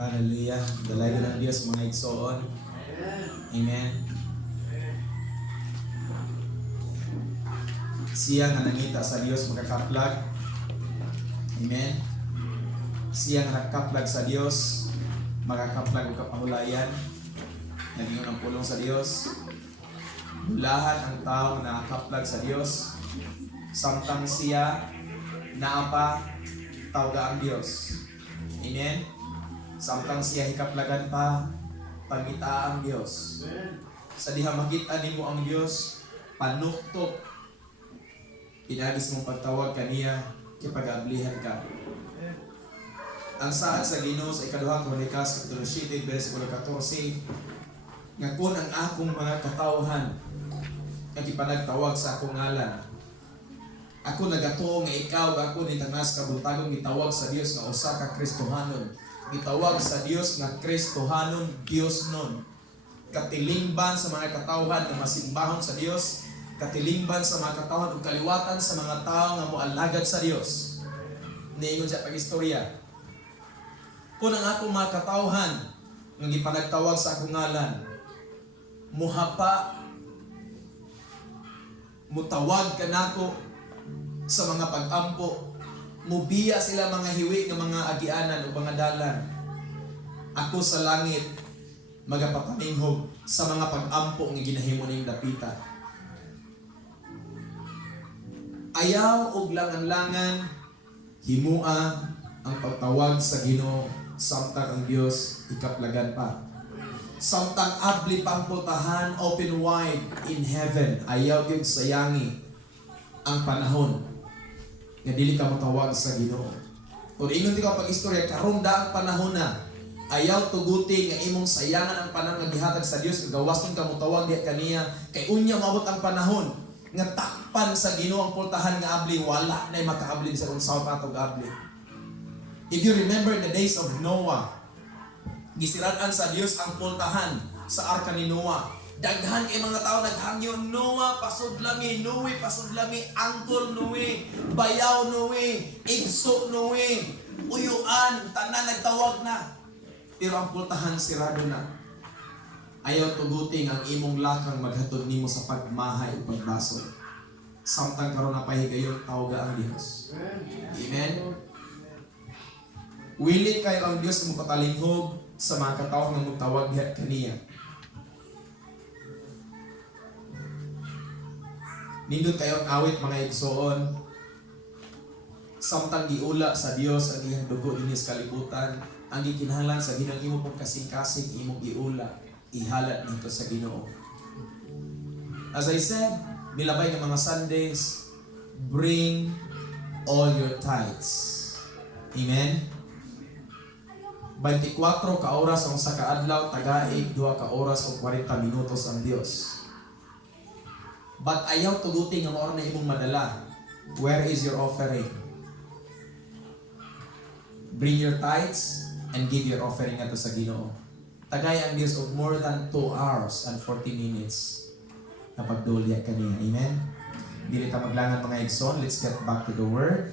Hallelujah. Dalaga ng Diyos mga igsoon. Amen. Siya nga nangita sa Diyos magkakaplag. Amen. Siya nga nakaplag sa Diyos magkakaplag o kapahulayan. Naging ang pulong sa Diyos. Lahat ang tao na nakaplag sa Diyos. Samtang siya naapa tawga ang Diyos. Amen. Samtang siya hikaplagan pa pangita ang Diyos. Sa diha makita nimo ang Diyos panuktok. Pinagis mong pagtawag kaniya kipag-ablihan ka. Ang saad sa Ginoo sa ikaduhang Kronikas kapitulo 7 bersikulo 14 nga kun ang akong mga katawhan nga ipanagtawag sa akong ngalan. Ako nagatuo nga ikaw ako ni tanas kabuntagon gitawag sa Dios nga usa ka Kristohanon. Gitawag sa Dios nga Kristohanon, Dios nun. Katilingban sa mga katawhan nga masimbahon sa Dios, katilingban sa mga katawhan ug kaliwatan sa mga tao nga moalagad sa Dios. Niingon siya pag-istorya. Kung ang akong mga katawhan nga gipanagtawag sa akong ngalan, muhapa, mutawag kanako sa mga pag-ampo, mubiya sila mga hiwi ng mga agianan o mga dalan. Ako sa langit magapapaminghog sa mga pag-ampo nga ginahimo ning dapita. Ayaw og langan-langan himua ang pagtawag sa Ginoo samtang ang Dios ikaplagan pa. Samtang abli pang putahan open wide in heaven, ayaw gyud sayangi ang panahon nga dili ka matawag sa Ginoo. Kung ingon ti ka pag-istorya karon daang panahon na ayaw tuguti nga imong sayangan ang panahon nga gihatag sa Dios nga gawas ka motawag diha kaniya kay unya maabot ang panahon nga takpan sa Ginoo ang pultahan nga abli wala nay makaabli sa unsaon patog abli. If you remember the days of Noah, gisirad-an sa Dios ang pultahan sa arka ni Noah. Daghan kay mga tao naghangyo, Noah pasudlami, Noe pasudlami, angkol Noe, bayaw Noe, igso Noe, uyuan, tanan nagtawag na. Pero ang pultahan sirado na. Ayaw tuguting ang imong lakang maghatod nimo sa pagmahay o pagbasol. Samtang karon na pahigayon tawga ang Dios. Amen. Wili kayo ang Dios mo patalinghog sa mga katawag nga magtawag diha kaniya. Nindot kayo ang awit mga igsoon. Samtang giula sa Dios ang iyang dugo dinhi sa kalibutan, ang gikinahanglan sa Ginoo imo pong kasing-kasing imong giula, ihalat nito sa Ginoo. As I said, milabay ng mga Sundays, bring all your tithes. Amen. 24 ka oras ang sa kaadlaw, tagaig 2 ka oras o 40 minutos ang Dios. But ayaw tuguting ang oras na imong madala. Where is your offering? Bring your tithes and give your offering ato sa Ginoo. Tagay ang Dios of more than 2 hours and 40 minutes na pagdulya kaniya. Amen? Dili ta maglangan mga igsoon. Let's get back to the Word.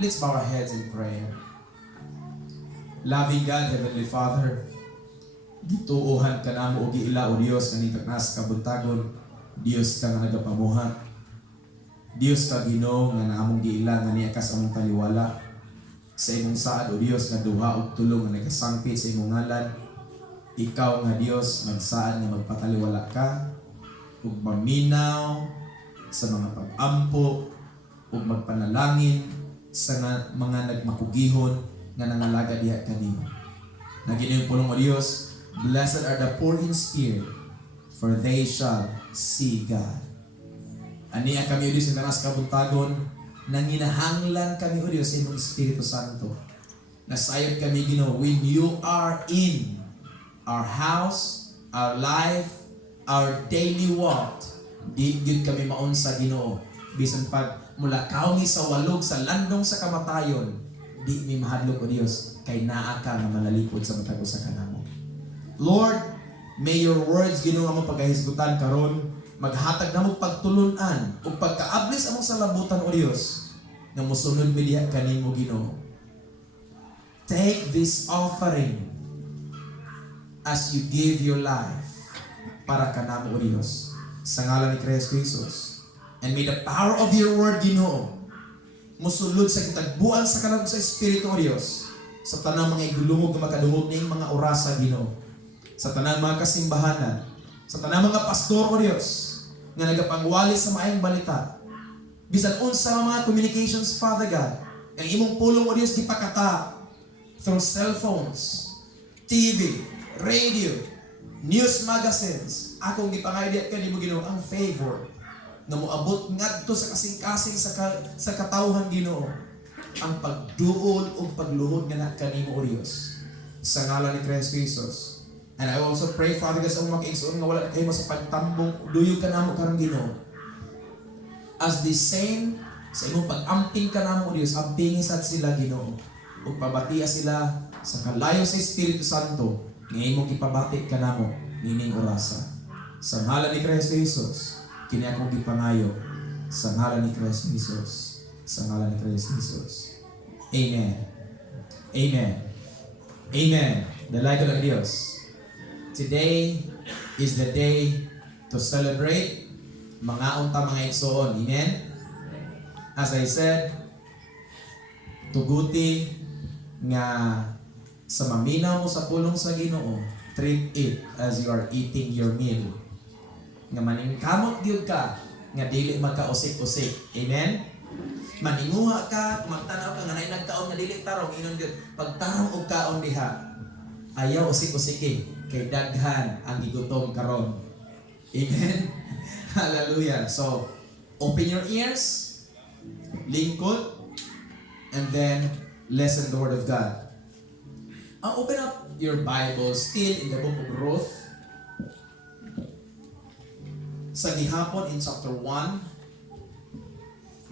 Let's bow our heads in prayer. Loving God, Heavenly Father, gituohan ka namo o giila o Dios nga nitagnas kabuntagon. Dios ka nga nagapamuhat. Dios ka Ginoo nga naamong giila nga niya ka sa among taliwala. Sa imong saad o Dios nga duha og tulong nga nagasangpit sa imong ngalan. Ikaw nga Dios magsaad nga magpataliwala ka ug maminaw sa mga pag-ampo ug magpanalangin sa mga nagmakugihon nga nangalaga diha kanimo. Naginayong pulong o Dios, blessed are the poor in spirit, for they shall see God. Aniya kami o Diyos, nga nas kabuntagon, nanginahanglan kami o Diyos sa imong Espiritu Santo. Nasayod kami, Ginoo, when you are in our house, our life, our daily walk, di gyud kami maun sa Ginoo. Bisan pag mula kaungi sa walog sa landong sa kamatayon, di mi mahadlok o Dios kay naa ka nga manalipod sa matag usa ka namo. Lord, may your words Ginoo among pagahisgutan karon maghatag namo pagtulunan ug pagkaablis among sa labutan o Dios nga mosunod mi diha kanimo Ginoo. take this offering as you give your life para kanamo, O Dios, sa ngalan ni Kristo Jesus. And may the power of your word, Ginoo, musulod sa kitagbuan sa kalag sa Espiritu, O Dios, sa tanang mga igulungog na makadungog ning mga orasa, Ginoo, sa tanang mga kasimbahanan, sa tanang mga pastor, O Dios, nga nagapangwali sa maayong balita, bisan unsa mga communications, Father God, ang imong pulong, O Dios, gipakata through cell phones, TV, radio, news magazines. Akong gipangayad kanimo, Ginoo, ang favor na moabot ngadto sa kasing-kasing sa katawhan, Ginoo, ang pagduol o pagluhod nga kanimo, O Dios, sa ngalan ni Kristo Jesus. And I also pray, Father God, sa mga kaigsoon nga wala na kayo sa pagtambong duyog kanamo karang, Ginoo, as the same sa imong pag-amping kanamo, O Dios, ampingin sad sila, Ginoo, ug pabatiya sila sa kalayo sa Espiritu Santo nga imong ipabati kanamo nining orasa. Sa ngalan ni Kristo Jesus, kini akong gipangayo, sa ngalan ni Kristo Jesus, sa ngalan ni Kristo Jesus. Amen. Amen. Amen. Dalaga ng Diyos. Today is the day to celebrate mga unta mga igsoon. Amen. As I said, tuguti nga sa maminaw mo sa pulong sa Ginoo, treat it as you are eating your meal. Nga maningkamot gyud ka nga dili magkausik-usik. Amen. Maninguha ka, magtanaw ka nga nay nagkaon nga dili tarong inon gyud. Pagtarong og kaon diha, ayaw usik-usiki kay daghan ang gigutom karon. Amen. Hallelujah. So, open your ears, lingkod, and then listen the Word of God. Open up your Bible still in the book of Ruth. Sa gihapon in chapter 1,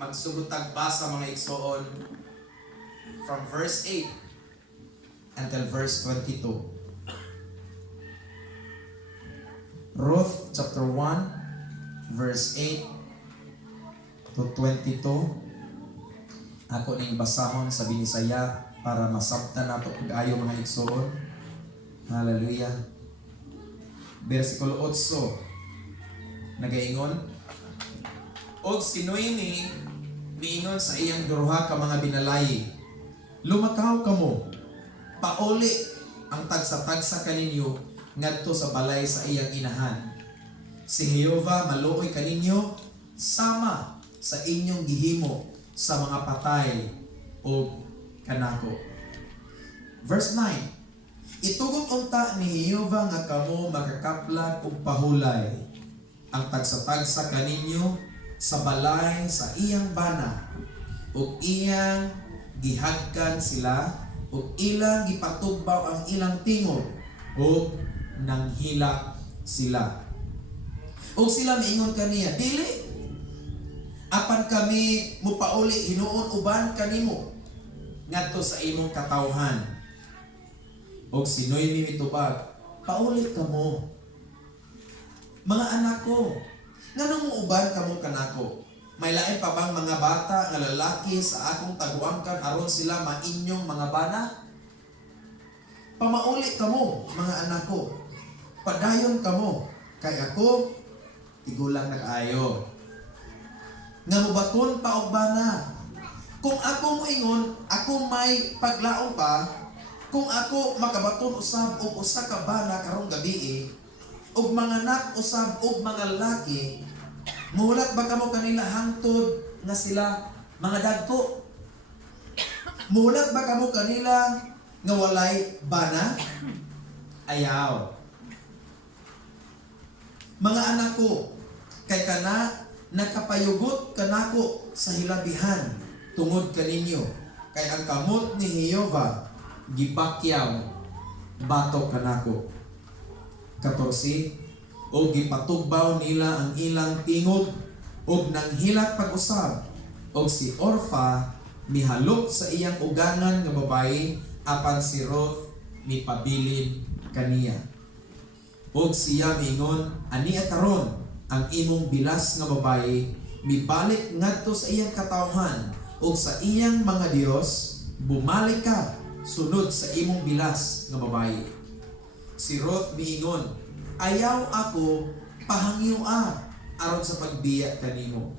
magsugod tagbasa mga igsoon from verse 8 until verse 22. Ruth chapter 1 verse 8 to 22. Ako ning basahon sa Binisaya para masabtan nato pag-ayo mga igsoon. Hallelujah. Versikulo 8 nagaingon, og si Noemi niingon sa iyang duruha ka mga binalayi, lumakaw kamo, pauli ang tagsa-tagsa kaninyo ngadto sa balay sa iyang inahan. Si Jehova maluoy kaninyo sama sa inyong gihimo sa mga patay o kanako. Verse 9, itugot unta ni Jehova nga kamo makakaplag og pahulay ang tagsa-tagsa kaninyo sa balay sa iyang bana ug iyang gihagkan sila ug ilang gipatugbaw ang ilang tingog ug nanghilak sila. Ug sila miingon kaniya, dili apan kami mupauli hinuon uban kanimo ngadto sa imong katawhan. Og si Noemi mitubag, pauli kamo, mga anak ko, nganong muuban kamo kanako? May lain pa bang mga bata nga lalaki sa akong taguangkan aron sila mainyong mga bana? Pamauli kamo, mga anak ko, padayon kamo, kay ako tigulang na kaayo. Nga mubaton pa og bana. Kung ako moingon, ako may paglaom pa, kung ako makabaton usab og usa ka bana karong gabi, og mga anak usab og mga lalaki, muhulat ba kamo kanila hangtod nga sila mga dagko? Muhulat ba kamo kanila nga walay bana? Ayaw. Mga anak ko, kay kana nakapayugot kanako sa hilabihan tungod kaninyo, kay ang kamot ni Jehova gipakyaw batok kanako. 14, o gipatugbaw nila ang ilang tingog og nanghilak pag-usab, og si Orfa mihalok sa iyang ugangan nga babayi apan si Ruth mipabilin kaniya. Og siya mingon, ania karon ang imong bilas nga babayi mibalik ngadto sa iyang katawhan og sa iyang mga Dios, bumalik ka sunod sa imong bilas nga babayi. Si Ruth miingon, ayaw ako pahangyoa aron sa pagbiya kanimo.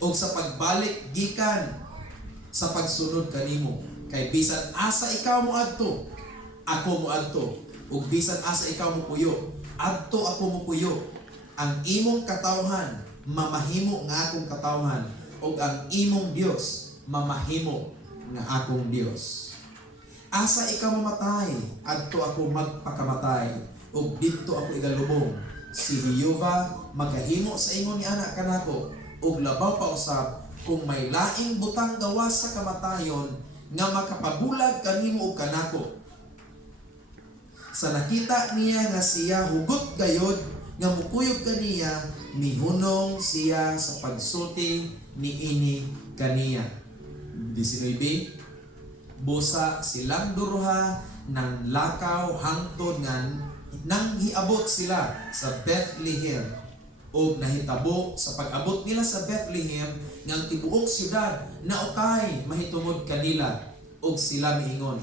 O sa pagbalik gikan sa pagsunod kanimo. Kay bisan asa ikaw mo adto, ako mo adto. Ug bisan asa ikaw mo puyo, adto ako mo puyo. Ang imong katawhan mamahimo nga akong katawhan, ug ang imong Dios mamahimo nga akong Dios. Asa ikaw mamatay, adto ako magpakamatay, ug didto ako igalubong. Si Jehova magahimo sa ingon ni anak kanako, ug labaw pa usab kung may laing butang gawas sa kamatayon nga makapabulag kanimo ug kanako. Sa nakita niya nga siya hugot gayod nga mukuyog kaniya, mihunong siya sa pagsulti niini kaniya. 19. Busa silang duruha ng lakaw hangtod nang hiabot sila sa Bethlehem. O nahitabo sa pag-abot nila sa Bethlehem ng tibuok siyudad na ukay mahitungod kanila. O sila miingon,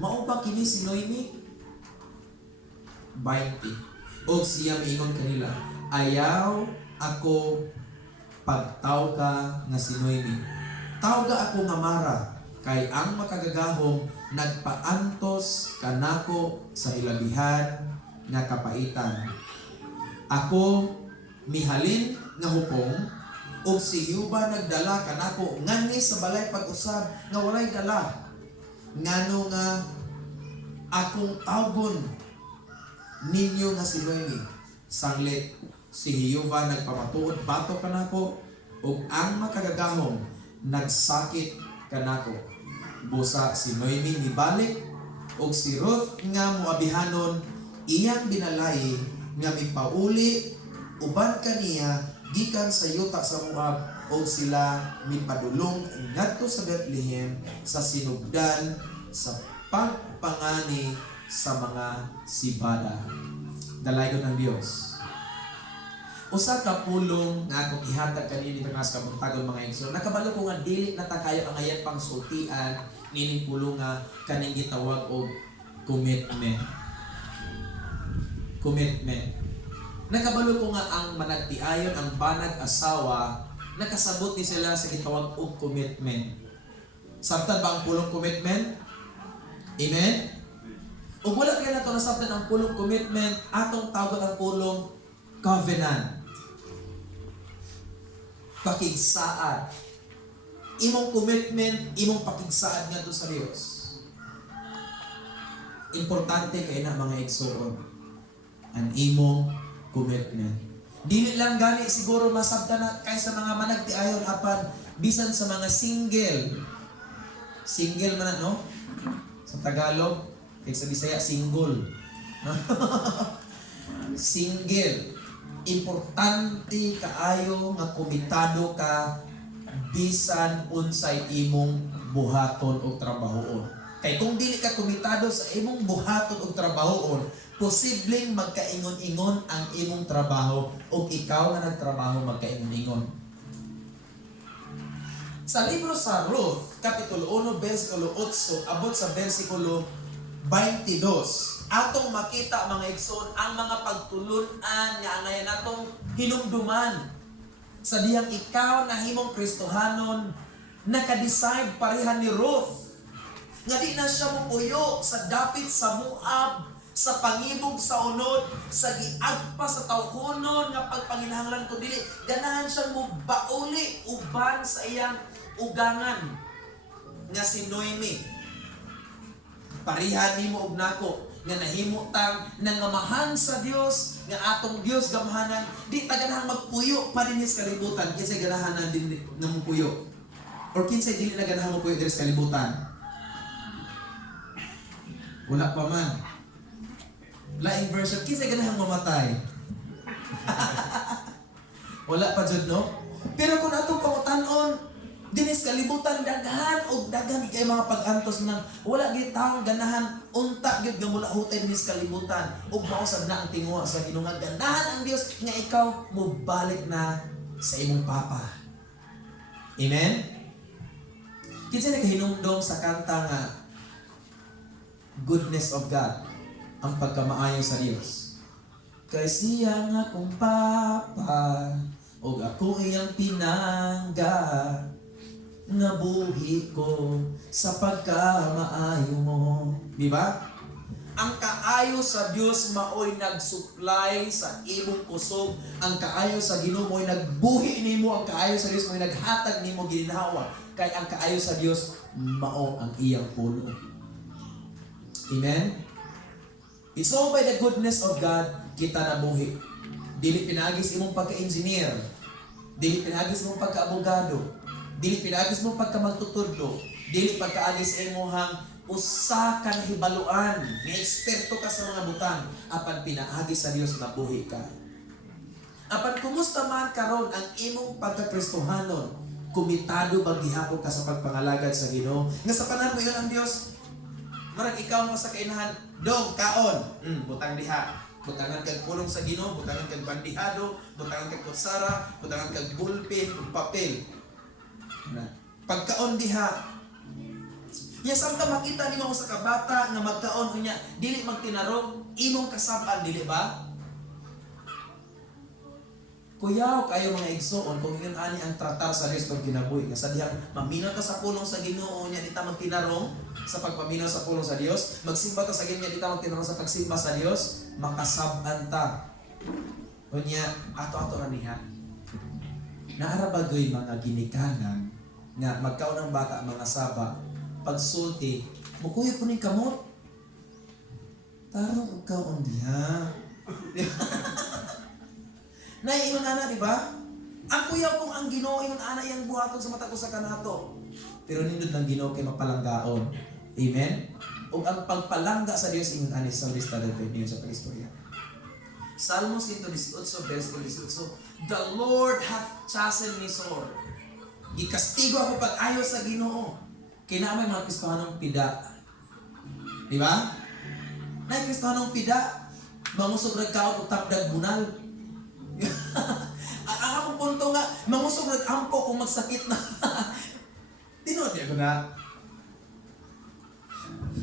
mao ba kini si Noemi? 20. O siya miingon kanila, ayaw ako pagtaw ka nga si Noemi. Tawga ako nga Mara, kay ang makagagahong nagpaantos kanako sa hilabihan nga kapaitan. Ako mihalin nga hukong, o si Jehova nagdala kanako ngani sa balay pag-usab nga walay dala. Ngano nga akong tawgon ninyo nga si Noemi. Sanglit, si Jehova nagpamatuod bato kanako, ug ang makagagahong nagsakit kanako. Busa si Noemi mibalik, ug si Ruth nga moabihanon iyang binalay nga mipauli uban kaniya gikan sa yuta sa Moab, ug sila mipadulong ngadto sa Bethlehem sa sinugdan sa pagpangani sa mga sibada. Dalaygon ng Dios. Usa ka pulong nga akong ihatag kanini nga sa kabuntagon mga igsoon. Nakabalo ko nga dili na ta kayo ang ayan pang sultian nining pulong nga kaning gitawag og commitment. Commitment. Nakabalo ko nga ang managtiayon, ang banag asawa, nakasabot ni sila sa gitawag og commitment. Sabtan ba ang pulong commitment? Amen? Ug wala kaya nato nasabtan ang pulong commitment, atong tawag ang pulong covenant. Pakigsaad. Imong commitment, imong pakigsaad nga to sa Dios. Importante kay na mga igsoon ang imong commitment. Dili lang gani siguro masabtan na kaysa mga managtiayon apan bisan sa mga single. Single man no? Sa Tagalog, kay sa Bisaya single. Single. Importante kaayo nga komitado ka bisan unsay imong buhaton o trabahoon. Kay kung dili ka komitado sa imong buhaton o trabahoon, posibleng magkaingon-ingon ang imong trabaho o ikaw na nagtrabaho magkaingon-ingon. Sa libro sa Ruth, Kapitulo 1, versikulo 8, abot sa versikulo 22, atong makita mga igsoon ang mga pagtulunan nga angayan atong hinumduman sa diyang ikaw na himong Kristohanon naka-decide parehan ni Ruth nga di na siya mupuyo sa dapit sa Moab, sa pangibog sa unod, sa giagpa sa tawhonon nga pagpanginahanglan ko dili ganahan siyang mubauli uban sa iyang ugangan nga si Noemi. Parihan nimo og nako nga nahimo tang nangamahan sa Dios nga atong Dios gamahanan di ta ganahan magpuyo pa dinhi sa kalibutan kinsa ganahan na din nga magpuyo or kinsa dili na ganahan magpuyo diri sa kalibutan. Wala pa man. Laing version kinsa ganahan mamatay. Wala pa jud no. Pero kung atong pangutan-on dinis kalibutan daghan og daghan kay mga pag-antos nang wala gyud taong ganahan unta gyud nga mula hutay dinis kalibutan ug mausab na ang tinguha sa Ginoo nga ganahan ang Dios nga ikaw mobalik na sa imong papa. Amen. Kinsa nagahinumdom sa kanta nga goodness of God, ang pagkamaayo sa Dios. Kay siya nga kong papa, o ako iyang pinangga, nga buhi ko sa pagkamaayo mo. Di ba? Ang kaayo sa Dios maoy nag-supply sa imong kusog. Ang kaayo sa Ginoo mo'y nagbuhi nimo. Ang kaayo sa Dios mo'y naghatag nimo ginhawa. Kay ang kaayo sa Dios mao ang iyang puno. Amen? It's all by the goodness of God kita nabuhi. Dili pinagis imong pagka-engineer. Dili pinagis imong pagka-abogado. Dili pinagis imong pagka-magtutudlo. Dili pagkaagis imong usa ka hibaluan, nga eksperto ka sa mga butang, apan pinaagi sa Dios na buhi ka. Apan kumusta man karon ang imong pagkakristohanon, kumitado ba gihapon ka sa pagpangalagad sa Ginoo? Nga sa panahon mo iyon ang Dios, marag ikaw mo sa kainahan, dong kaon, butang diha. Butangan kag pulong sa Ginoo, butangan kag bandihado, butangan kag kutsara, butangan kag bulpin, ug papel. Pagkaon diha, ya samtang makita nimo sa kabata nga magkaon unya dili magtinarong imong kasab-an dili ba? Kuyaw kayo mga igsoon kung yun ani ang tratar sa Dios pag kinabuhi nga sa dihang maminaw ka sa pulong sa Ginoo nya di ta magtinarong sa pagpaminaw sa pulong sa Dios, magsimba ta sa Ginoo di ta magtinarong sa pagsimba sa Dios, makasab-an ta. Unya ato-ato na niha. Naara bagoy mga ginikanan nga magkaon ang bata mga saba pagsulti, mukuya po ni kamot. Tarong ikaw ang diha. Naiingon ana, di ba? Ang kuyaw kong ang Ginoo, ingon ana yang buhaton sa mata ko sa kanato. Pero nindot ng Ginoo kay mapalanggaon. Amen? O ang pagpalangga sa Dios ingon ani sa lista ng niyo sa Kristorya. Salmo 118, verse 18. The Lord hath chosen me sore. Gikastigo ako pag-ayo sa Ginoo. Kinamay mga Kristohanong pida. Di ba? Na Kristohanong pida, mangusog nagkaot o tapdag bunal. Ang akong punto nga, mangusog nag-ampo kung magsakit na. Tinood niya ko na.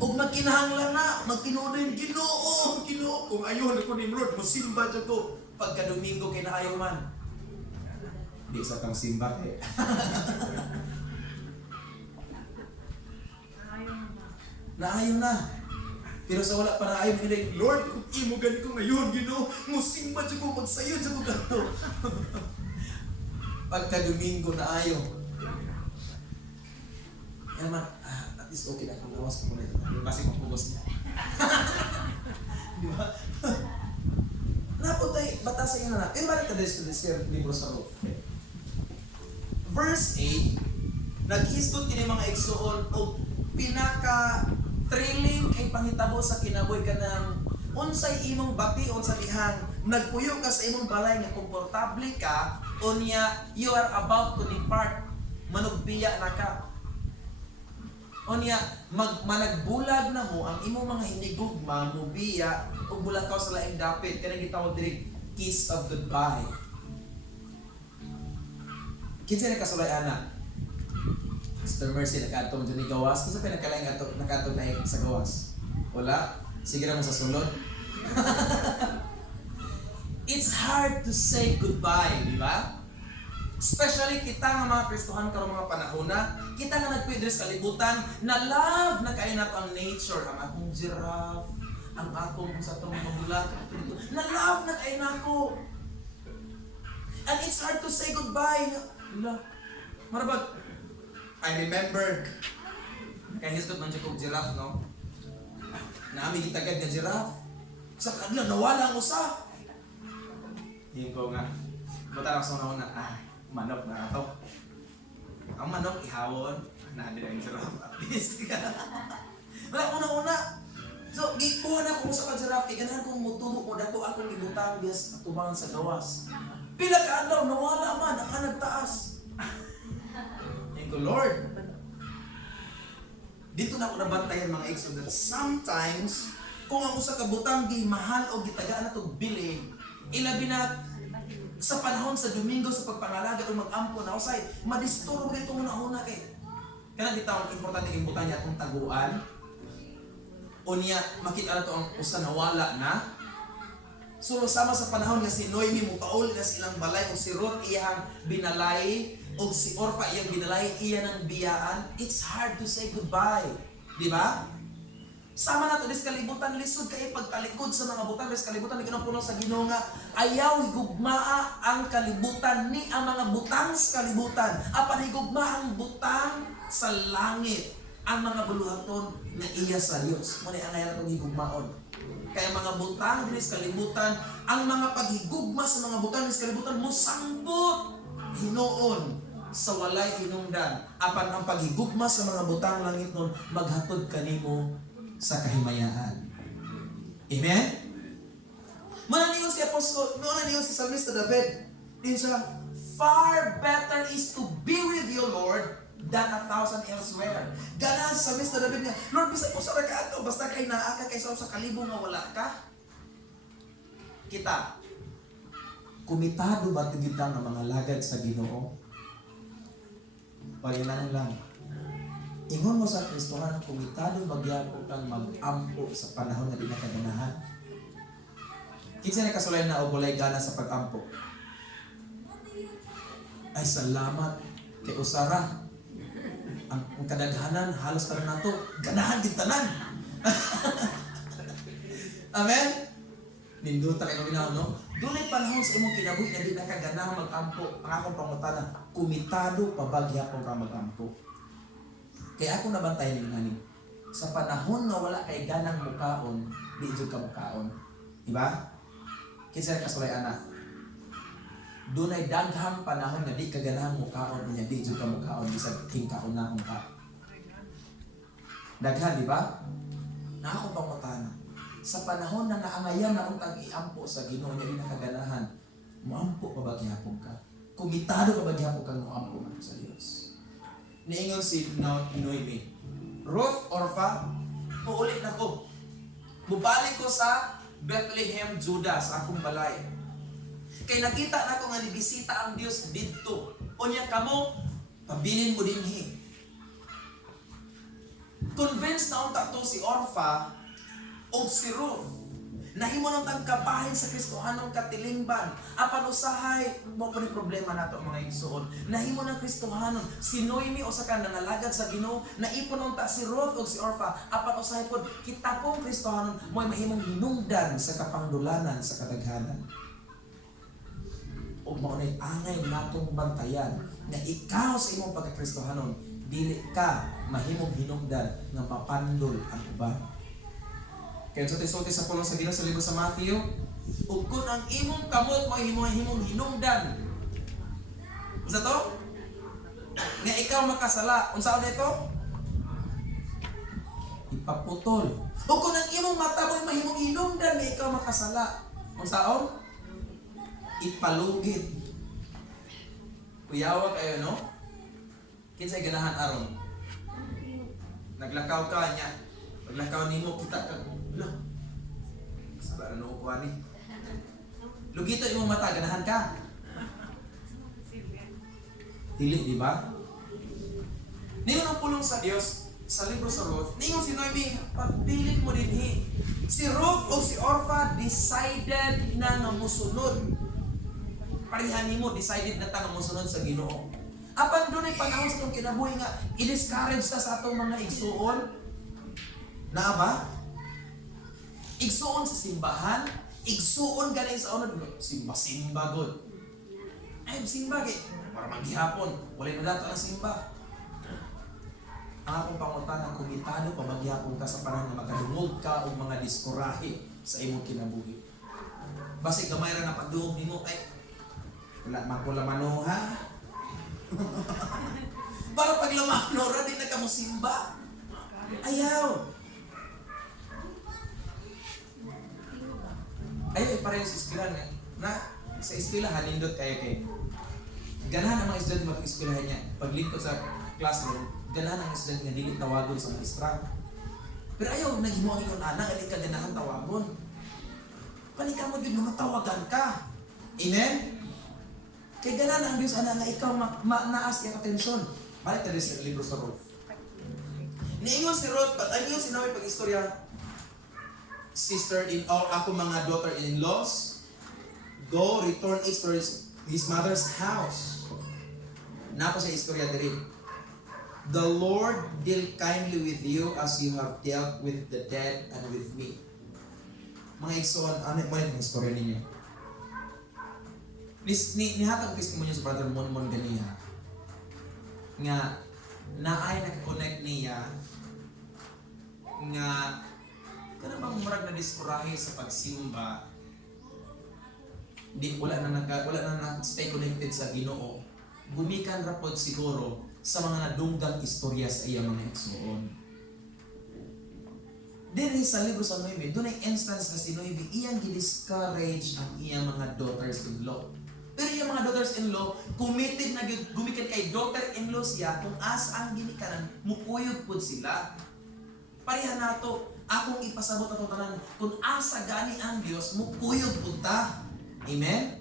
O magkinahanglan na, magkinunin, Ginoo, kung ayaw ko ni Lord, musimba dyan ko. Pagka Domingo, kinaayaw man. Di sa kang simba eh. Naayon na. Pero sa wala pa naayon, hindi, Lord, kung imo gani ko ngayon, Ginoo, musimba dyan ko, magsayo dyan ko ganito. Pagka Domingo naayon. Yan man, at least okay na kung lawas ko muna ito. Kasi mapugos niya. Di ba? Naputay, bata sa inyo na. Pero balik na sa libro sa Ruth. Verse 8, nag-histot kini mga igsoon o pinaka-thrilling ay pangitabo sa kinabuhi ka ng unsay imong bation sa dihang nagpuyo ka sa imong balay nga komportable ka unya you are about to depart manugbiya na ka unya managbulag na mo ang imong mga hinigugma mubiya ug bulakaw sa laing dapit kanang gitawag diri kiss of goodbye. Kinsa na kasulay ana? Mr. Mercy, nakaatong dyan ni gawas. Kasi pinakalaing nakatong na sa gawas. Wala? Sige naman sa sulod. It's hard to say goodbye, di ba? Especially kita nga mga Kristohan karong mga panahon na kita nga nagpwede sa kalibutan na love na kayo nato ang nature, ang akong giraffe, ang akong sa itong mga na love na kayo nako. And it's hard to say goodbye. Marabag, I remember, nakahisgot man siya kong giraffe, no? Naami gitagad nga giraffe. Sa kadla, nawala ang usa. Hindi ko nga. Buta lang sa una, manok na ito. Ang manok, ihawon. Naadi na yung giraffe, at least. Wala, una-una. So, gikuha na kung sa ka-giraffe, ganahan kong mutubo ko, dato akong ibutang bias at tubangan sa gawas. Pila ka adlaw, nawala man, ang nagtaas. Lord, dito na ako nabantayan mga igsoon that sometimes kung ang usa ka butang gi mahal o gitagaan na to bilin ilabi na sa panahon sa Domingo sa pagpangalaga o mag-ampo na usay madisturbo dito una kay kanang bitawon importante kay butang niya atong taguan Unya, makita na to ang usa na wala na. So, sama sa panahon nga si Noemi, mupauli na silang balay, o si Ruth iyang binalay, o si Orpha iyang binalay, iya ng biyaan. It's hard to say goodbye. Di ba? Sama na to, des kalibutan, lisod kayo pagtalikod sa mga butang, des kalibutan, nagkinapuno sa Ginoo nga, ayaw higugmaa ang kalibutan ni ang mga butang sa kalibutan. Apan higugma ang butang sa langit, ang mga buluhaton na iya sa Dios. Muna ang ayaw itong higugmaon. Kaya mga butang din sa kalibutan, ang mga paghigugma sa mga butang din sa kalibutan, musambot hinoon sa walay hinungdan. Apan ang paghigugma sa mga butang langit nun, maghatod kanimo sa kahimayaan. Amen? Mananingon si Apostol, mananingon si Psalmista David, din siya, far better is to be with you, Lord, than 1,000 elsewhere. Ganahan sa Psalmista David nga, Lord, bisag ko sa rakato, basta kay naaka kaysa sa kalibo nga wala ka. Kita, kumitado ba tigita ng mga lagad sa Ginoo? Palinan lang. Ingon mo sa Kristohan, kumitado magyapo kang mag-ampo sa panahon na di nakaganahan. Kinsa na kasulayan na o walay gana sa pag-ampo? Ay salamat kay Usara. Ang kadaghanan, halos tanan nato, ganahan din tanan. Amen? Ninduta kayo ginawa, no? Dunay panahon sa imong kinabuhi na di nakaganahan mag-ampo. Ang akong pangutana, kumitado pabagyapon ka mag-ampo. Kaya ako nabantayan ng ani. Sa panahon na wala kay ganang mukaon, di jud ka mukaon. Diba? Kinsa kasulay ana. Dunay daghang panahon na di ka ganang mukaon, unya di jud ka mukaon bisag tingkaon na ka. Daghan, di ba? Na ako pangutana. Sa panahon na naangayan na untang iampo sa Ginoo nya di nakaganahan, muampo pa ba gyapon ka? Kumitado ka ba gyapon kang muampo man sa Dios? Niingon si Noemi, Ruth, Orpha, uulit na ko. Bubalik ko sa Bethlehem, Judah, sa akong balay. Kay nakita na ko nga nibisita ang Dios dito. Unya kamo, pabilin mo dinhi. Convinced na unta to si Orpha o si Ruth. Nahimo nang tagkabahin sa Kristohanong katilingban. Apan usahay, mo po ni problema nato mga igsoon. Nahimo ng Kristohanon. Si Noemi o sa nanalagad sa Ginoo, naipon unta si Ruth o si Orpha. Apan usahay po, kita pong Kristohanon, mo'y mahimong hinungdan sa kapangdulanan sa kadaghanan. O maunay angay natong bantayan na ikaw sa imong pagkakristohanon, dili ka mahimong hinungdan nga mapandol ang uban. Kaya sulti-sulti sa pulong sa Ginoo sa libro sa Matthew, ug kun ang imong kamot mo himong hinungdan. Unsa to? Nga ikaw makasala. Unsa nito? Ipaputol. Ug kun ang imong mata mo mahimong hinungdan nga ikaw makasala. Unsaon? Ipalugid. Kuyawa kayo, no? Kinsay ganahan aron? Naglakaw ka niya. Paglakaw nimo kita ka. Lo. Sabar ano ko ani? Lugito imong mata ganahan ka. Dili, di ba? Ningon ang pulong sa Dios sa libro sa Ruth. Ningon si Noemi, pagbilin mo dinhi. Si Ruth o si Orpha decided na nga musunod. Parihan nimo decided na ta nga musunod sa Ginoo. Apan dunay panahon sa itong kinabuhi nga i-discourage ta sa atong mga igsuon. Na ba? Igsuon sa simbahan, igsuon galing sa unod, simba god. Ay, simba kay para maghihapon, wala na dato ang simba. Ang akong pangutana, kumitado pa maghihapon ka sa panahon na makadungog ka o mga diskorahe sa imong kinabuhi. Basi gamay ra na pagdungog nimo ay wala makulamano ha. Para paglamano ra di na ka mo simba. Ayaw. Ayaw pareho sa eskwelahan na sa eskwelahan nindot kayo kay ganahan ang mga estudyante mag-eskwelahan niya. Paglingkod sa classroom, ganahan ang estudyante nga dili tawagon sa maestra. Pero ayaw naghimuang ingon ana gali ka ganahan tawagon. Panika mo gyud nga matawagan ka. Amen. Kay ganahan ang Dios ana nga ikaw naas iyang atensyon. Balik ta sa libro sa Ruth. Niingon si Ruth, pag-anyo si Noemi pag-istorya, sister-in-law, ako mga daughter-in-laws, go, return each to his mother's house. Napa siya istorya diri. The Lord deal kindly with you as you have dealt with the dead and with me. Mga igsoon, ano yung istorya ninyo? Nihatag testimonya sa Brother Monmon ganiya nga naay nakakonect niya nga kana bang murag na diskurahe sa pagsimba, wala na stay connected sa Ginoo, gumikan rapod siguro sa mga nadunggang istorya sa iya mga igsoon. Diri sa libro sa Noemi, doon ay instance na si Noemi iyang gidiscourage ang iyang mga daughters-in-law. Pero yung mga daughters-in-law, committed na gumikan kay daughter-in-law siya kung as ang ginikanan, mukuyog po sila. Pareha na to, akong ipasabot ato tanan, kung asa gani ang Dios, mukuyog po ta. Amen?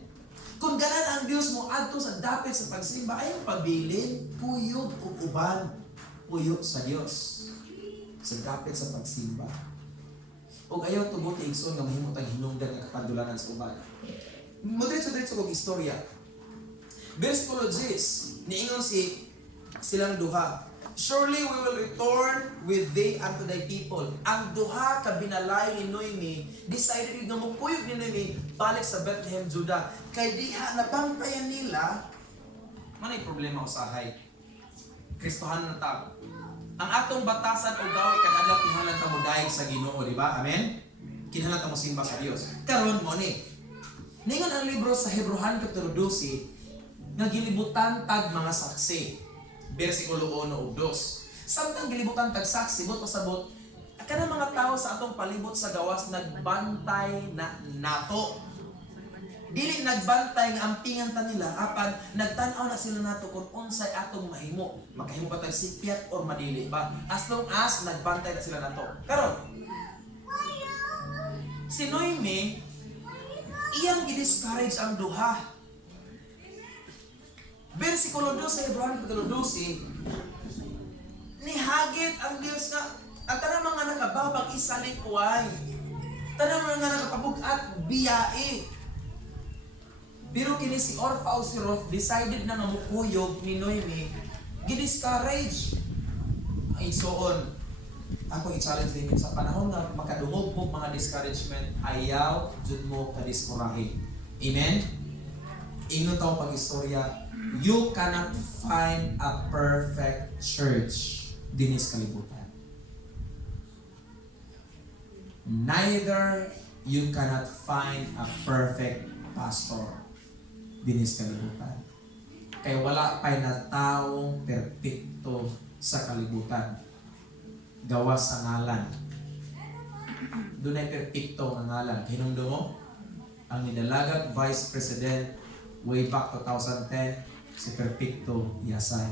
Kung ganan ang Dios mo adto sa dapit sa pagsimba, ayong pabilin, kuyog o uban, kuyog sa Dios. Sa dapit sa pagsimba. O ayaw tugot igsoon nga mahimot ang hinungdan nga kapandulanan sa uban. Diretso kong istorya. Versikulo 10, niingon silang duha. Surely we will return with thee unto thy people. Ang duha ka binalay ni Noemi, decided nga mukuyog ni Noemi balik sa Bethlehem, Judah. Kay diha nabantayan nila, manay problema usahay. Kristohan na ta. Ang atong batasan o gaway kadalaw kinahanglan ta mo daig sa Ginoo, di ba? Amen. Kinahanglan ta mo simba sa Dios. Karon mo ni. Ningon ang libro sa Hebrehan kapitulo 12 nga gilibutan tag mga saksi. Bersikulo 1 ug 2. Samtang gilibutan tag saksi, bot pasabot, kana mga tao sa atong palibot sa gawas nagbantay na nato. Dili nagbantay nga ampingan ta nila apan nagtan-aw na sila nato kung unsay atong mahimo. Makahimo ba tag sipyat or madili ba? As long as nagbantay na sila nato. Karon si Noemi iyang gidiscourage ang duha. Versikulo 2 sa Hebrehan kapitulo 12, nihagit ang Dios nga ang tanang mga nakababang isalikuay, tanang mga nakapabugat biyae. Pero kini si Orpha o si Ruth decided na mamukuyog ni Noemi, gidiscourage. Ay soon, ako i-challenge din sa panahon na makadungog mo mga discouragement, ayaw jud mo kadiskurahe. Amen? Ingnon taong pag-istorya, you cannot find a perfect church dinis kalibutan. Neither you cannot find a perfect pastor dinis kalibutan. Kaya wala pa'y na taong perpekto sa kalibutan. Gawas sa ngalan. Doon ay perpekto ang ngalan. Hinungdo mo? Ang nidalagang Vice President way back 2010, si Perpekto Yasay.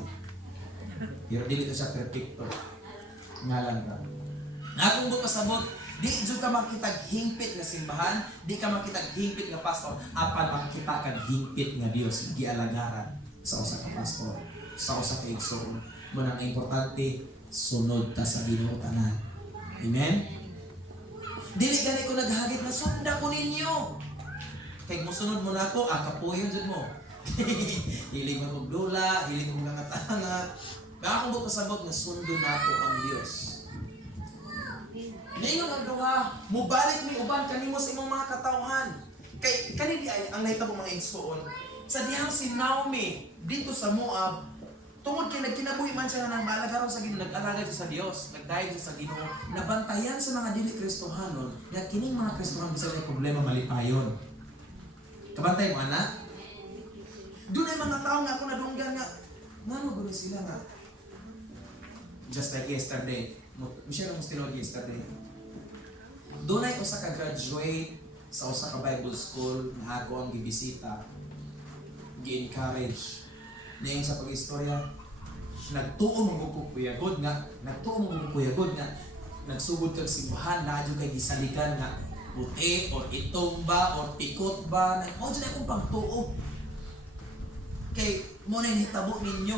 Pero dili siya perpekto. Ngalan ka. Akong buto pasabot, di dyan ka makitag hingpit na simbahan, di ka makitag hingpit nga pastor, apan makita kag hingpit nga Dios gialagaran sa usa ka pastor, sa usa ka igsoon. Muna ang importante, sunod ta sa Ginoo tanan. Amen? Dili gani ko naghagit na sunda ko ninyo. Kay musunod mo na ako, kapuyon dyan mo. Hiling mo kong lula, hiling mo mga tangat. Kaya akong pasabot na sundo na ako ang Diyos. Ngayon ang duha, mubalik mi uban kanimo sa imong mga katawhan. Kay kanini ay ang nahitabo mga igsoon. Sa dihang si Naomi dito sa Moab, tungod kay nagkinabuhi man siya nga nang malagaron sa Ginoo, nag-alagad siya sa Dios, nagdayeg siya sa Ginoo, nabantayan sa mga dili Kristohanon, nga kining mga Kristohanon bisan may problema malipayon. Kabantay mo anak? Doon ay mga tao nga ako nadunggan nga, nano gulo sila nga. Just like yesterday, Michelle ang mustinod yesterday. Doon ay usa ka graduate sa usa ka Bible school na ako ang gibisita, gi-encourage. Ngayon sa pag-istorya, nagtuo mong pupuyagod nga, nagsugod kag simbahan, nadyo kay gisaligan nga, puti, or itong ba, or pikot ba, mo dyan akong pagtuo. Kay, mo na hitabo ninyo,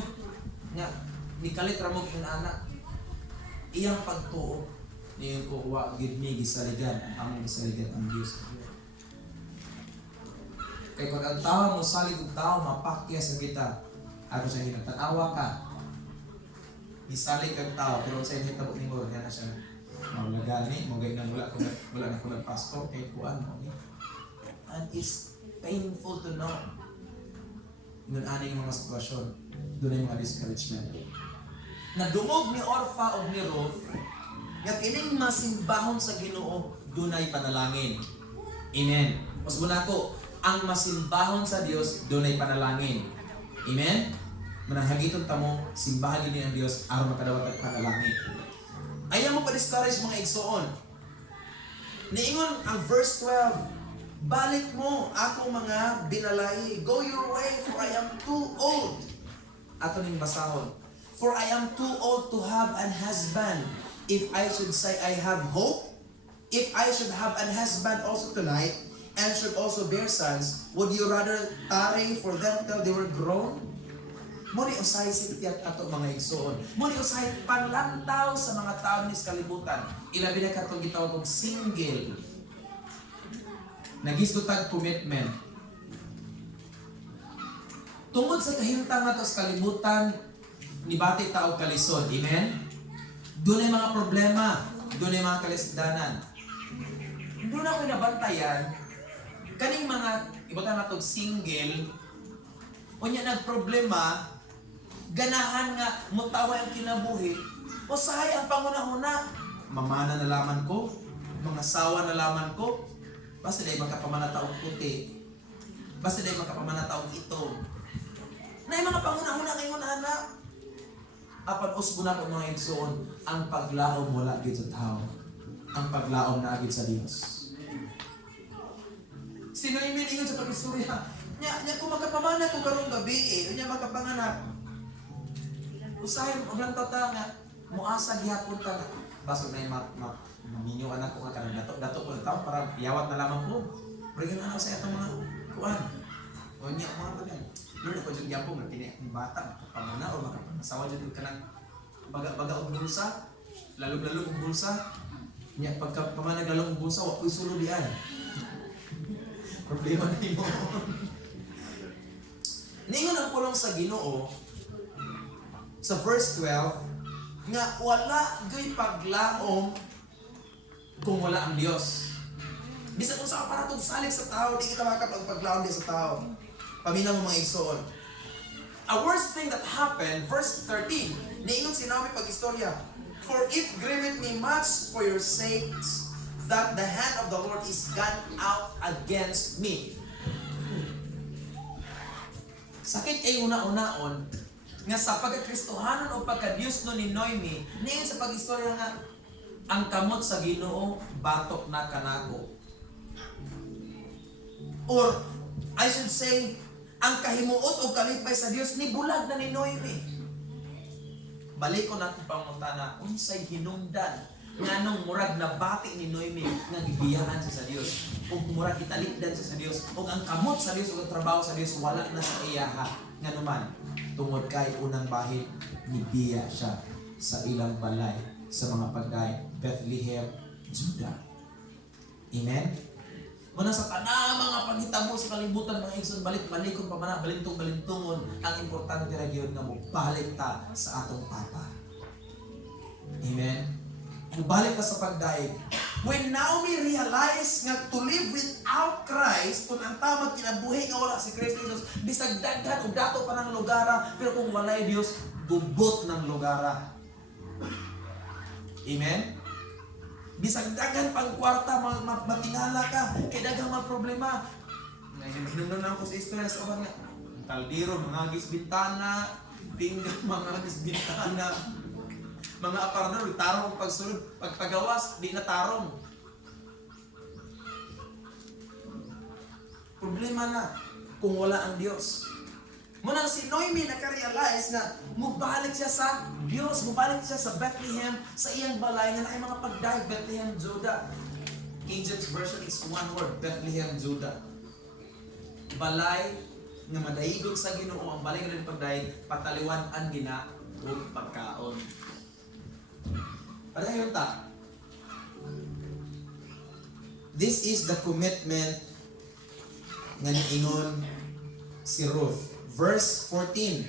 nga, nikalit ramog yung anak, iyang pagtuo. Niyon ko wa gid mi gisaligan, ang among gisaligan ang Dios. Kay pag ang tao mo salig og tao mapakya sa kita. Ako sa hinatanawa ka. Gisalig kang tao pero sa hitabo nimo na siya. Mao gani mo gay nang wala na ko pastor kay kuan mo ni. And it's painful to know. Ingon ani mga sitwasyon, dunay mga discouragement. Nadungog ni Orpha og ni Ruth nga kining masimbahon sa Ginoo dunay panalangin. Amen. Mas muna ko, ang masimbahon sa Dios dunay panalangin. Amen. Manahagiton ta mo simbahan din ang Dios aron makadawat og panalangin. Ayaw mo pa-discourage mga igsoon. Niingon ang verse 12, balik mo ako mga binalay, go your way for I am too old. Ato ning basahon. For I am too old to have an husband. If I should say I have hope, if I should have an husband also tonight, and should also bear sons, would you rather tarry for them till they were grown? Muni usahay sitiyat ato mga igsoon. Muni usahay panlantaw sa mga tao ni kalibutan. Ilabi na katong gitawag og single. Nagisto tag commitment. Tungod sa kahimtang nga sa kalibutan, nibati tao kalisod. Amen? Doon ay mga problema. Doon ay mga kalisdanan. Doon ako nabantayan, kaning mga, ibatan na itong single, o niya nagproblema, ganahan nga, mutawa ang kinabuhi, o sahay ang pangunahuna, mamana na laman ko, mga sawa na laman ko, basta dahil magkapamanataong puti, basta dahil magkapamanataong ito, na yung mga pangunahuna ngayon na, apan usbo na ko mga igsoon, ang paglaom wala gid sa tao. Ang paglaom na agad sa Dios. Sino yung milingon sa pag-istorya? Nya kung magkapamana ko karong gabi nya magkapanganak. Usahay mo lang tata nga muasa gihapon ta. Basog na yung maminyo anak ko nga kanang dato ko taw para piyawat na lamang ko. Pero yun ano sa itong mga kuan. O nya mga bagay. Lord, ako dyan po, magpinay ang bata, makapamana o makapangasawa dyan ka ng baga-baga o bulsa, lalong-lalong o bulsa. Nya, pagka pamanag-lalong o bulsa, wako'y sulo diyan. Problema na yun. Ningon ang pulong sa Ginoo, sa verse 12, nga wala gay paglaom kung wala ang Diyos. Bisa kung sa aparatong salig sa tao, di kita makapagpaglaom din sa tao. Paminaw mo mga igsoon. A worst thing that happened, verse 13, niingon si Naomi pag-istorya, for it grieved me much for your sakes that the hand of the Lord is gone out against me. Sakit ay una-unaon nga sa pagkakristohanon o pagka-Diyos no ni Noemi, niingon sa pag-istorya nga, ang kamot sa Ginoo batok na kanako. Or, I should say, ang kahimuot o kalipay sa Dios ni bulag na ni Noemi. Balik ko na kung pangutana, unsay hinungdan nganong murag na bati ni Noemi nga gibiyahan siya sa Dios. O murag italikdan siya sa Dios. O ang kamot sa Dios o ang trabaho sa Dios wala na sa iyaha. Nga naman, tungod kay unang bahid, nibiya siya sa ilang balay sa mga pagday, Bethlehem, Judah. Amen? Muna sa tanang mga panghitabo sa kalibutan, mga igsoon, balik-balikon pa man, balintong-balintungon, ang importante ra gyud nga mubalik ta sa atong Papa. Amen? Mubalik ta sa pagdaig. When Naomi realized nga to live without Christ, kung ang tamang kinabuhi nga wala si Kristo Jesus, bisag daghan o dato pa ng lugara, pero kung walay Dios, gubot ng lugara. Amen? Bisag daghan pang kwarta, matingala ka, kay daghang mga problema. Hinunod na ako sa istorya sa oran nga, kaldero, mga agis bintana, pinggan, mga agis bintana, mga aparador, tarong ang pagsulod, pagpagawas, di na tarong. Problema na kung wala ang Diyos. Muna si Noemi nakarealize na mubalik siya sa Diyos, mubalik siya sa Bethlehem, sa iyang balay na ay mga pagdaig, Bethlehem, Judah. King James Version is one word, Bethlehem, Judah. Balay nga madahigog sa Ginoo, ang balay nga rin pagdaig, pataliwan ang gina o pagkaon. Padayon ta, This is the commitment nga niingon si Ruth. Verse 14.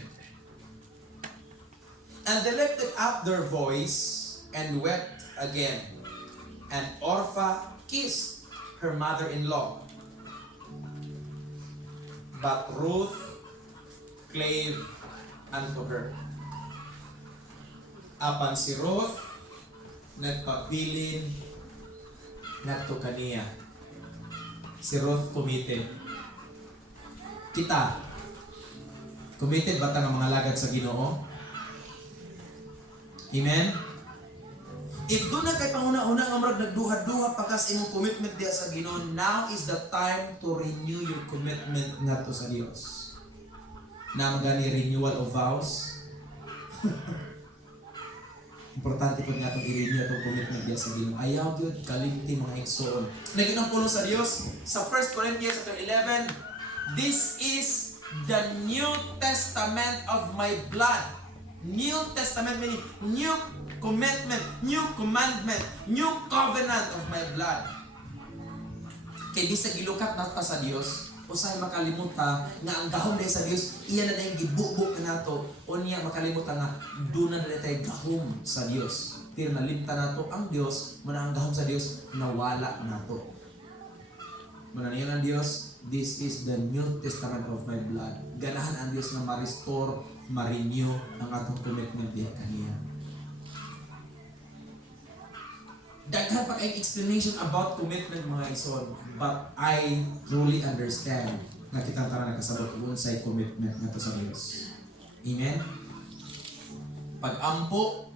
And they lifted up their voice and wept again. And Orpah kissed her mother-in-law. But Ruth clave unto her. Apan si Ruth nagpabilin ngadto kaniya. Si Ruth committed. Kita committed ba ta nga mga lagad sa Ginoo? Amen. If doon na kay panguna-una nga marag nagduha-duha pakas imong commitment diya sa Ginoo, now is the time to renew your commitment ngadto sa Dios. Na magani renewal of vows. Importante po nga itong i-renew itong commitment diya sa Ginoo. Ayaw yun, kalimti mga igsoon. Naginang puno sa Dios sa 1 Corinthians 11, this is the New Testament of my blood. New Testament meaning new commitment, new commandment, new covenant of my blood. Kaya di sa gilukat na ta sa Dios, usay makalimutan nga ang gahom sa Dios, iya na yung gibubuk nato, o niya makalimutan nga doon na tayo gahom sa Dios. Pero nalimta nato ang Dios, muna ang gahom sa Dios, nawala nato. Muna niyan ang Dios, this is the New Testament of my blood. Ganahan ang Dios na ma-restore, ma-renew ang atong commitment diya kaniya. Daghan pa kayong explanation about commitment mga ison, but I truly understand na kitang tara nakasabot kung sa commitment nga to sa Dios. Amen? Pag-ampo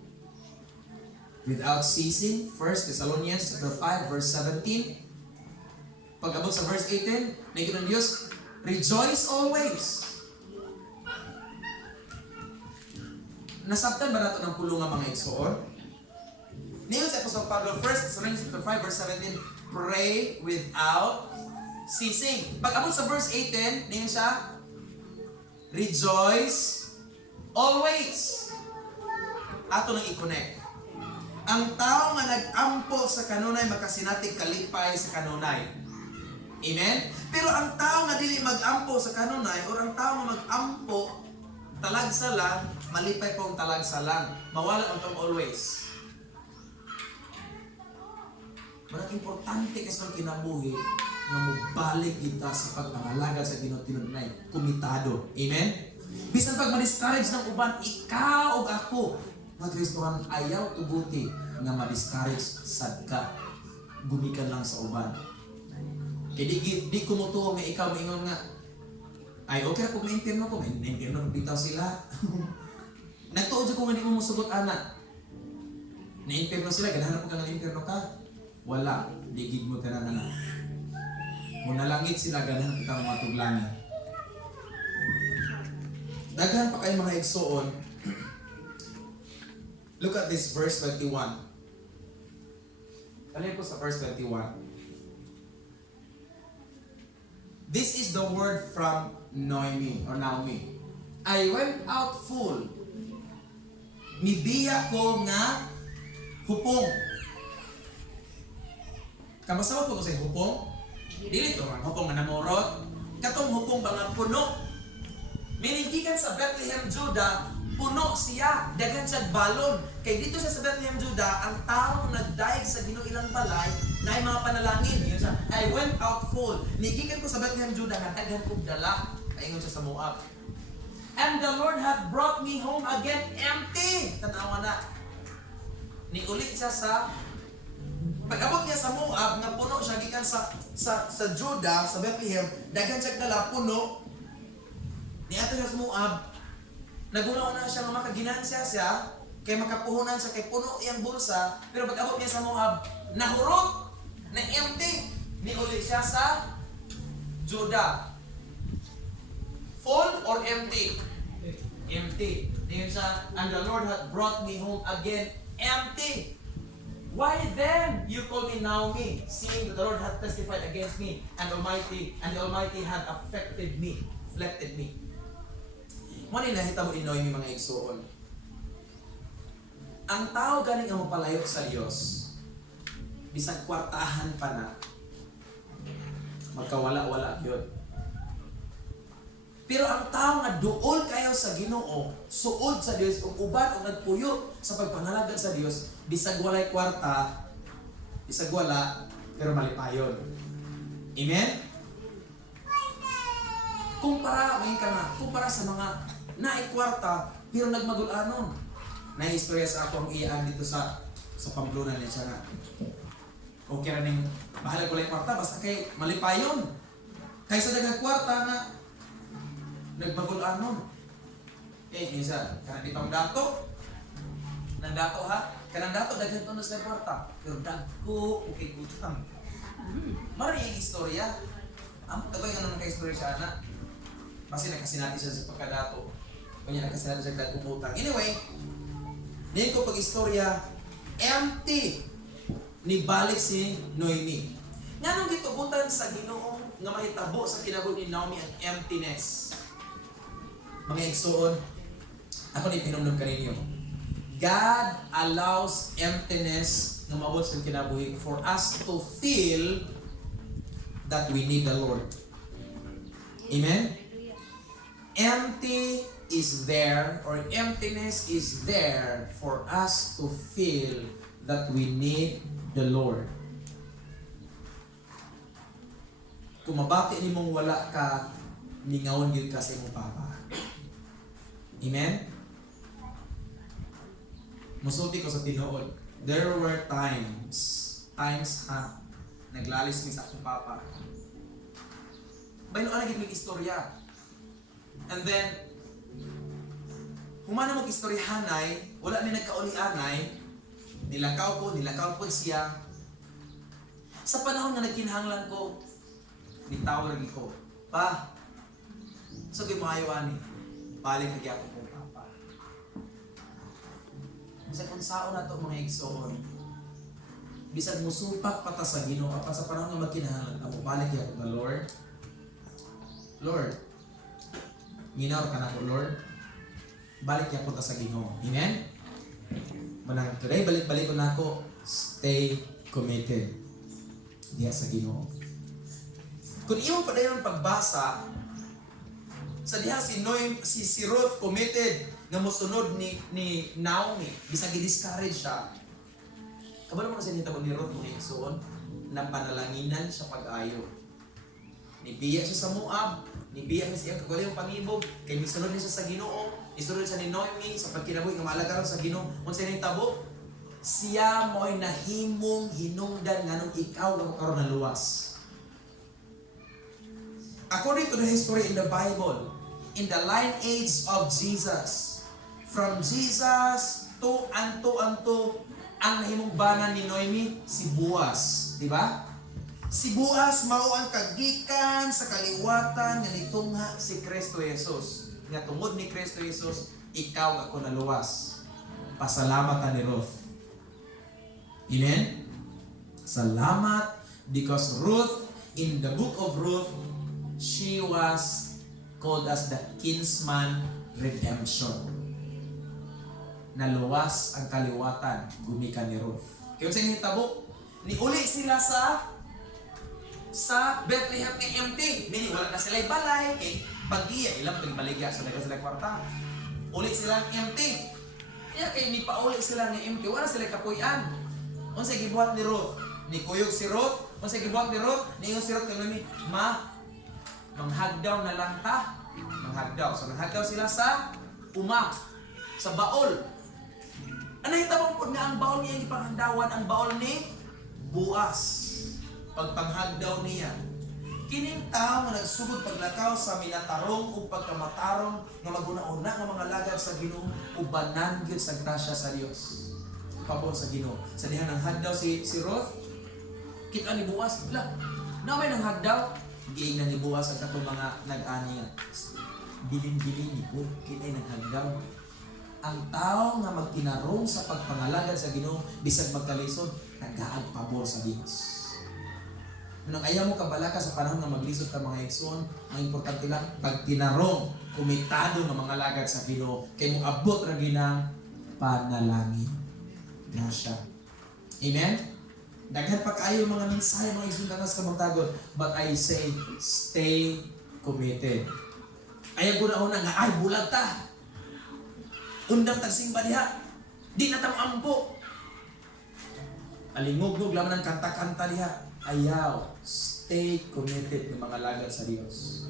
without ceasing, 1 Thessalonians 5 verse 17. Pag-abot sa verse 18, naging ng Diyos, rejoice always. Nasabtan ba nato ng pulong nga mga igsoon? Ngayon sa Apostol Pablo, 1 Thessalonians 5 verse 17, pray without ceasing. Pag-abot sa verse 18, ngayon siya, rejoice always. Ato nang i-connect. Ang tao nga nag-ampo sa kanunay, makasinatig kalipay sa kanunay. Amen? Pero ang tao nga dili mag-ampo sa kanunay, o ang tao nga mag-ampo, talagsa lang, malipay pong talagsa lang. Mawala ang tong always. Marang importante kasi ang kinabuhi na mabalik kita sa pag-angalaga sa Ginoo, kumitado. Amen? Bisan pag ma-discourage ng uban, ikaw o ako, mga Kristohan, ayaw tuguti nga ma-discourage sad ka. Gumikan lang sa uban. Kaya di kumutuo nga ikaw maingon nga, ay okay na kung ma-impirno ko, ma-impirno bitaw sila. Nagtuod ko nga di mo musugot anak. Na-impirno sila, ganahan ko ka ng impirno ka. Wala, digig mo ka na anak. Kung nalangit sila, ganahan kita ng matuglangin. Daghan pa kayo mga igsoon. Look at this verse 21. Alin po sa verse 21. This is the word from Naomi. I went out full. Mibiya ko nga hupong. Kamasawat ko sa hupong? Dili to, hupong nga namorot. Katong hupong ba nga puno? Minigikan sa Bethlehem, Judah, puno siya, daghan siya balon. Kay dito siya sa Bethlehem, Judah, ang taong nagdaig sa Ginoo ilang balay, na ay mga panalangin. Yun siya, I went out full. Nigikan ko sa Bethlehem, Judah, nga daghan kong dala. Ayun siya sa Moab. And the Lord hath brought me home again empty. Tanawa na. Niulit siya sa, pag-abot niya sa Moab, nga puno siya, gikan sa Judah, sa Bethlehem, daghan siya dala, puno. Niato siya sa Moab, nagunaw na siya nga makaginansya siya, kay makapuhunan siya, kay puno iyang bulsa, pero pag-abot niya sa Moab, nahurot, na empty. Niuli siya sa Judah. Full or empty? Empty. Ngayon siya, and the Lord hath brought me home again empty. Why then you call me Naomi, seeing that the Lord hath testified against me, and the Almighty hath afflicted me. Muna nahita mo inoy ni mga igsoon. Ang tao galing ang mapalayo sa Diyos, bisag kwartahan pa na, magkawala-wala yun. Pero ang tao nga duol kayo sa Ginoo, suod sa Dios ug uban og nagpuyo sa pagpangalagad sa Dios, bisag walay kwarta, bisag wala, pero malipayon. Amen? Kumpara sa mga naay kwarta, pero nagmagulanon. Naistorya sa ako ang iyaan dito sa Pamplona niya siya na. Okay ra ning bahala ko lang kwarta basta kay malipayon. Kaysa daghang kwarta nga nagmagulanon. Minsan kana ditong dato. Nang dato ha, kanang dato daghan tunos sa kwarta. Pero dagko okay gutang. Mari ang istorya. Amo tagoy nga kay istorya siya na. Kasi nakasinati siya sa pagkadato. Kanya nakasinati siya dagkong utang. Anyway, diyan ko pag-istorya, empty ni balik si Noemi. Nga nung gitubutan sa Ginoo nga mahitabo sa kinabuhi ni Naomi ang emptiness. Mga igsoon, ako ni pinumdum kaninyo. God allows emptiness na mabot sa kinabuhi for us to feel that we need the Lord. Amen? Empty is there, or emptiness is there for us to feel that we need the Lord. Kung mabati ni mong wala ka, ningawon yun kasi mong papa. Amen? Musulti ko sa tinuod. There were times naglalis mi sa akong papa. Baylo ana gid mig istorya. And then humana mo istoryahanay, wala ni nagkauli-anay, nilakaw po siya. Sa panahon nga nagkinahanglan ko, nitawag ko, pa, so kay maayo ani, balik lagi ako kong papa. Bisag kung sao na to mga igsoon, bisag musupak pata sa Ginoo, pa sa panahon nga magkinahanglan ako, balik lagi ako ka Lord, minaw ka na ko Lord, balik niya punta sa Ginoo. Amen? Manang today, balik-balik ko na ako, stay committed diya sa Ginoo. Kung imo pa dayon pagbasa, sa diha si Ruth committed nga mosunod ni Naomi, bisag i-discourage siya. Kabalo mo kasi nitabo ni Ruth mga igsoon, na panalanginan siya pag-ayo. Nibiya siya sa Moab, nibiya siya sa kagwali yung pangibog, kay misunod niya siya sa Ginoo, isunod siya ni Noemi sa pagkinabuhi nga malagaran sa Ginoo. Kung siya nitabo, siya mo'y nahimong hinungdan nga nung ikaw na karon na luwas. According to the history in the Bible, in the lineage of Jesus, from Jesus to anto ang nahimong bana ni Noemi, si Boaz, di ba? Si Boaz mao ang kagikan sa kaliwatan nga nitungha si Kristo Jesus. Nga tungod ni Kristo Jesus, ikaw ako naluwas. Pasalamatan ni Ruth. Amen? Salamat because Ruth, in the book of Ruth, she was called as the kinsman redemption. Naluwas ang kaliwatan, gumikan ni Ruth. Kaya sa hitabo, niuli sila sa Bethlehem kay empty. Meaning, wala na sila'y balay, kay bagiya, ilang pagbaligya, so nagka sila kwarta. Uli silang empty. Kaya kay may pauli sila ng empty, wala sila kapuyan. Unsay gibuhat ni Ruth? Ni kuyog si Ruth? Unsay gibuhat ni Ruth? Niingon si Ruth kay Noemi, manghagdaw na lang ta. Manghagdaw. So nanghagdaw sila sa sa baol. Ano hitabang po nga ang baol niya hindi panghagdawan, ang baol ni Boaz. Pagpanghagdaw niya. Kining tao nga nagsugod paglakaw sa minatarong o pagkamatarong nga maguna-una nga mga lagad sa Ginoo ubanan gyud sa grasya sa Dios. Pabor sa Ginoo. Sa diha nang hagdaw si Ruth, kita ni Boaz, bla. Na may nang hagdaw, giing na ni Boaz ang katong mga nag-ani nga. Bilin-bilin ni po, kita nang hagdaw. Ang tao nga magtinarong sa pagpangalagad sa Ginoo bisag magkalisod, nagaag pabor sa Dios. Nung ayaw mo kabalaka sa panahon na maglisod ka mga igsoon, ang importante lang, pag tinarong, kumitado ng mga lagad sa Ginoo, kay mo abot ra ginang panalangin. Grasya. Amen? Daghan pa kayo mga mensahe, mga isundanas kamuntagon. But I say, stay committed. Ayaw ko na una nga, ay bulag ta. Undang tagsimba diha. Di na tamo ampo. Alingog-ngog laman ang kanta-kanta diha. Ayaw, stay committed ng mga lagad sa Dios.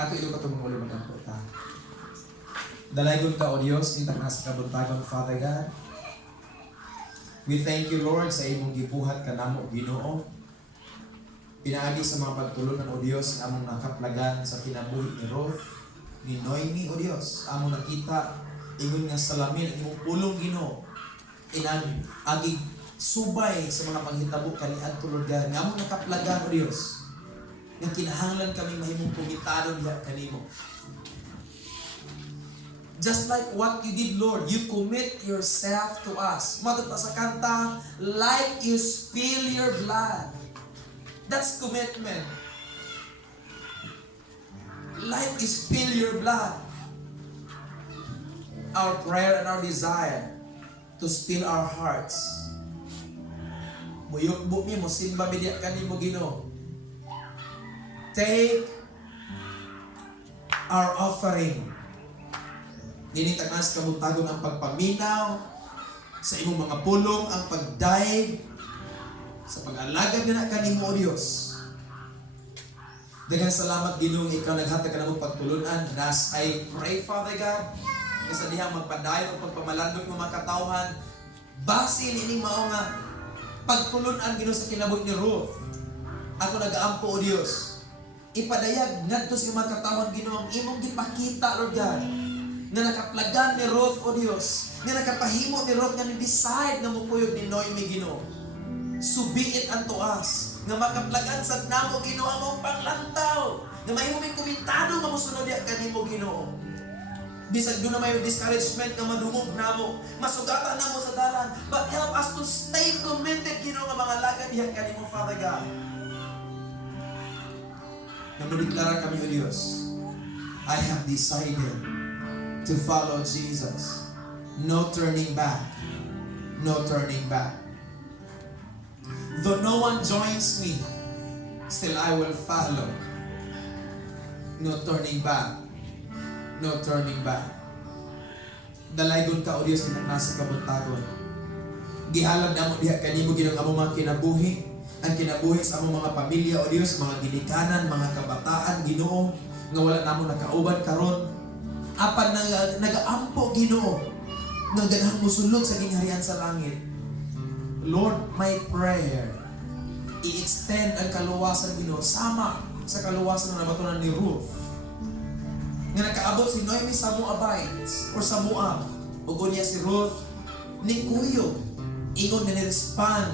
Ato ilo ka itong mga ulo magkampota. Dalaygon ka o Diyos, nintang nasa kabuntagon, Father God. We thank you, Lord, sa imong gibuhat ka namo, Ginoo. Pinaagi sa mga pagtulunan, O Diyos, among nakaplagan sa kinabuhi ni Ruth, ni Noemi, O Diyos. Among nakita, ingon nga salamin, imong pulong, Ginoo. Inang agi subay sa mga panghitabo kaniad tulad God. Nga among nakaplagan, O Diyos. Nga kinahanglan kami mahimong kumitado niya kanimo. Just like what you did, Lord, you commit yourself to us. Matut pa sa kanta, like you spill your blood. That's commitment. Like you spill your blood. Our prayer and our desire to spill our hearts. Muyukbo mi mo simba bidiya kanimo Ginoo. Take our offering. Dinitag nas kabuntagon ang pagpaminaw sa imong mga pulong, ang pagdaig sa pag-alagad na kanimo, O Diyos. Daghang salamat, Ginoo, ikaw naghatag ka na mong pagtulunan. As I pray, Father God, sa dihang magpadayon o pagpamalandong ng mga katawhan, basin ining mao nga pagtulunan, Ginoo, sa kinabuhi ni Ruth. Ako nag-aampo, O Diyos. Ipadayag ngadto sa mga katawhan, Ginoo, ang imong gipakita, Lord God, na nakaplagan ni Ruth, O Diyos, na nakapahimo ni Ruth, nga ni-decide na mupuyog ni Noemi, Ginoo. Subiit unto us, nga makaplagan sa namo, Ginoo, among panglantaw, nga may huming kumitado, nga musunod yan kanimo, Ginoo. Bisag doon na may discouragement, nga madungog namo, masugatan namo sa dalan, but help us to stay committed, Ginoo, nga mga lagad yan kanimo, Father God. Namudiklara kami, O Diyos, I have decided to follow Jesus. No turning back. No turning back. Though no one joins me, still I will follow. No turning back. No turning back. Dalaygon ka, O Diyos, na nasa kabuntagon. Gihalad na mo diha kanimo Ginoo ang among mga kinabuhi, ang kinabuhi sa among mga pamilya, O Diyos, mga ginikanan, mga kabataan, Ginoo, nga wala namo nakauban karon. Apan nag-aampo, Ginoo, nga ganang musulod sa gingharian sa langit. Lord, my prayer, i-extend ang kaluwasan, Ginoo, sama sa kaluwasan na nabatunan ni Ruth. Nga nakaabot si Noemi sa Moabites or sa Moab. Ugo niya si Ruth, ni kuyog, ingon na ni-respond,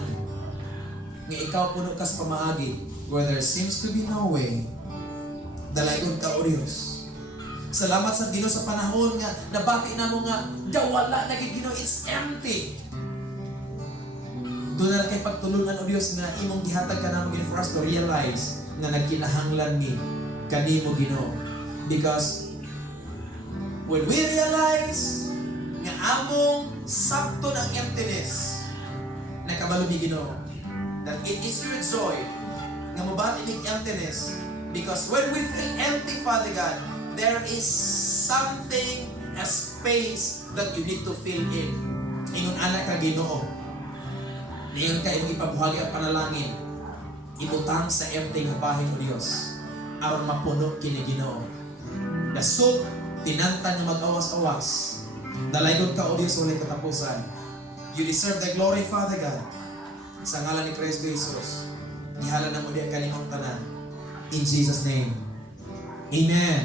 nga ikaw puno ka sa pamaagi, where there seems to be no way, dalaygon ka, O Diyos. Salamat sa Ginoo sa panahon nga nabati na mo nga wala na Ginoo, it's empty. Doon na kay pagtulungan, O Diyos, nga imong gihatag ka namo for us to realize na nagkinahanglan ni kanimo, Ginoo. Because when we realize nga among sakto ng emptiness, nakabalo ni Ginoo that it is your joy nga mabati ni emptiness. Because when we feel empty, Father God, there is something, a space that you need to fill in. Ingon anak ka, Ginoo. Ingon ka imong ipabuhagi ang panalangin. Ibutang sa empty nga bahay mo, Diyos. Aron mapuno kini, Ginoo. Dasog, tinantan na mag-awas-awas. Dalaygon ka, O Diyos, walay katapusan. You deserve the glory, Father God. Sa ngalan ni Cristo Jesus, nihala na mo diya kanimong tanan. In Jesus' name. Amen.